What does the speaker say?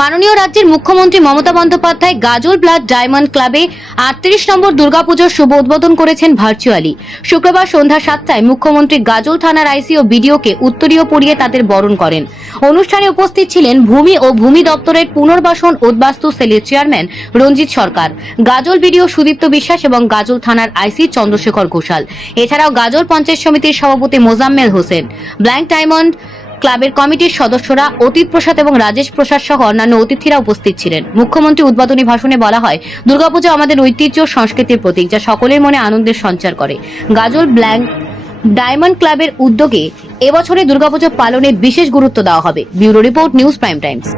মাননীয় রাজ্যের মুখ্যমন্ত্রী মমতা বন্দ্যোপাধ্যায় গাজল ব্লাড ডায়মন্ড ক্লাবে 38 নম্বর দুর্গাপুজোর শুভ উদ্বোধন করেছেন ভার্চুয়ালি। শুক্রবার সন্ধ্যা 7টায় মুখ্যমন্ত্রী গাজল থানার আইসি ও বিডিওকে উত্তরীয় পরিয়ে তাদের বরণ করেন। অনুষ্ঠানে উপস্থিত ছিলেন ভূমি ও ভূমি দপ্তরের পুনর্বাসন উদ্বাস্তু সেলের চেয়ারম্যান রঞ্জিত সরকার, গাজল বিডিও সুদীপ্ত বিশ্বাস এবং গাজল থানার আইসি চন্দ্রশেখর ঘোষাল। এছাড়াও গাজল পঞ্চায়েত সমিতির সভাপতি মোজাম্মেল হোসেন, ব্ল্যাক ডায়মন্ড ক্লাবের কমিটির সদস্যরা অতীত প্রসাদ এবং রাজেশ প্রসাদ সহ অন্যান্য অতিথিরা উপস্থিত ছিলেন। মুখ্যমন্ত্রী উদ্বোধনী ভাষণে বলা হয়, দুর্গাপূজা আমাদের ঐতিহ্য সংস্কৃতির প্রতীক, যা সকলের মনে আনন্দের সঞ্চার করে। গাজল ব্ল্যাক ডায়মন্ড ক্লাবের উদ্যোগে এবছরে দুর্গাপূজা পালনে বিশেষ গুরুত্ব দেওয়া হবে। Bureau report, news prime Times.